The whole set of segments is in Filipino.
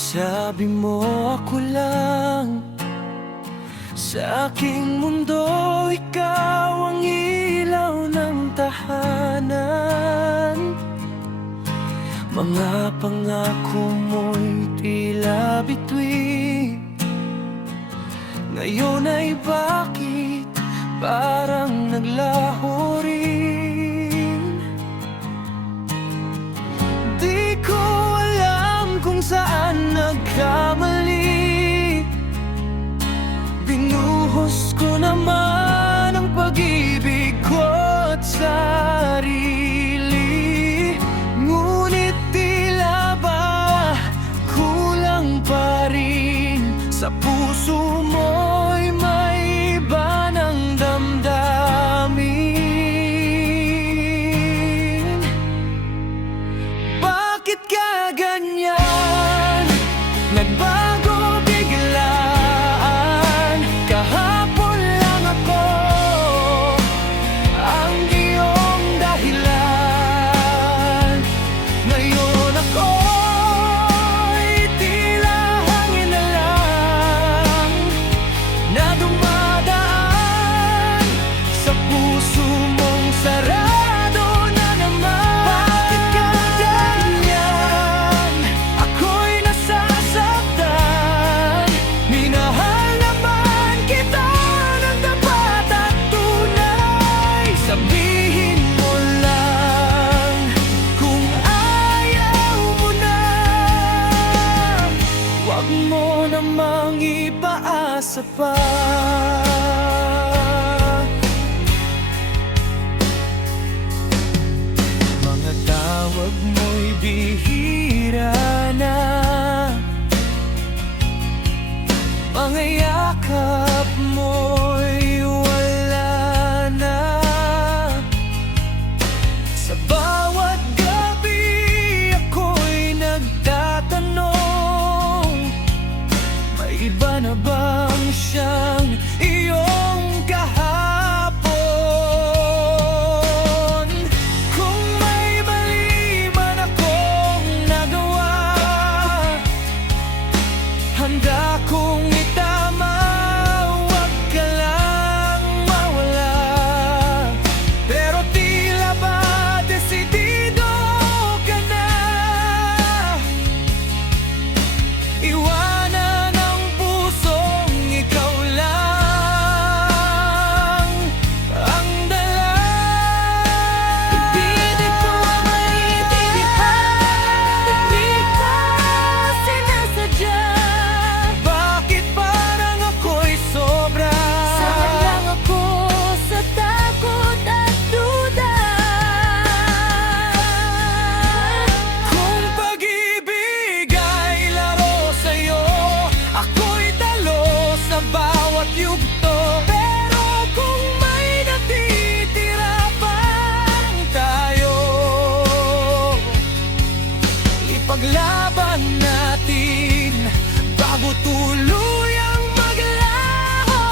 Sabi mo ako lang sa aking mundo, ikaw ang ilaw ng tahanan. Mga pangako mo'y tila bituin, ngayon ay bakit parang naglaho rin? Di ko alam kung saan nagkamali. Binuhos ko naman ang pag-ibig ko at sarili, ngunit tila ba kulang pa rin. Sa puso mo'y may iba ng damdamin. Bakit ka ganyan? Nagbago biglaan. Kahapon lang ako ang iyong dahilan. Ngayon ako'y tila hangin na lang na dumadaan sa puso mong sarado na naman. Bakit ka ganyan? Ako'y nasasaktan. Minahal naman kita ng tapat at tunay. Sabihin mo lang kung ayaw mo na. Huwag mo namang ipaasa pa. Mga tawag mo'y bihira na, mga yakap mo'y wala na. Sa bawat gabi ako'y nagtatanong, may iba na bang siyang iyong kahapon? Kung may mali man akong nagawa, handa kong itama. Huwag ka lang mawala. Pero tila ba desidido ka na iwanan ang pusong ikaw lang ang dala. Hindi ko maintindihan, hindi ko sinasadya. Bakit parang ako'y sobra? Sayang ako sa takot at duda. Kung pag-ibig ay laro sa'yo, ako'y talo sa bawat yugto. Pero kung may natitira pang tayo, ipaglaban natin bago tuluyang maglaho.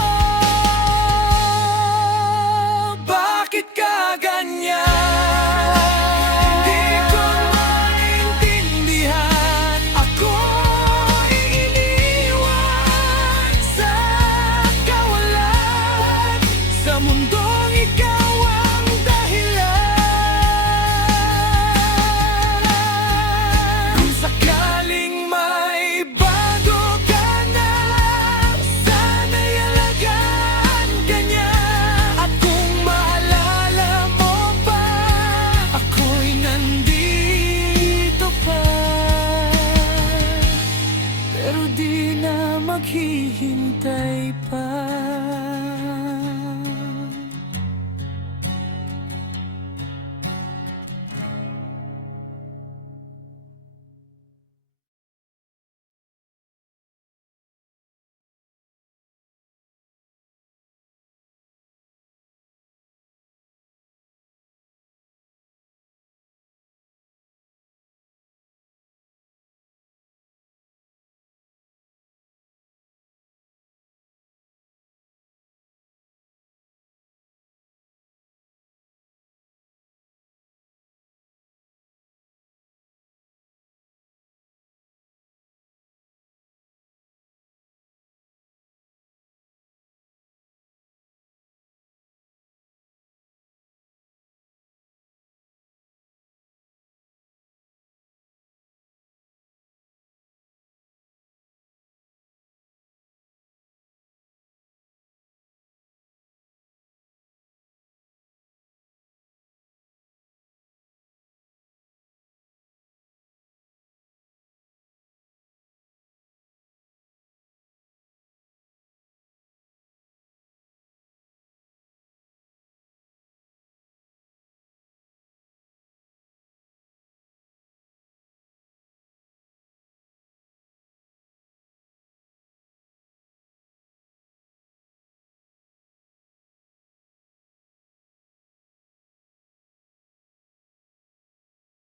Bakit ka ganyan? Hindi ko maintindihan. Ako'y iniwan sa kawalan, sa mundong ikaw ang dahilan. Kung sakaling may bago ka na, sana'y alagaan ka niya. At kung maalala mo pa, ako'y nandito pa. Pero di na maghihintay pa.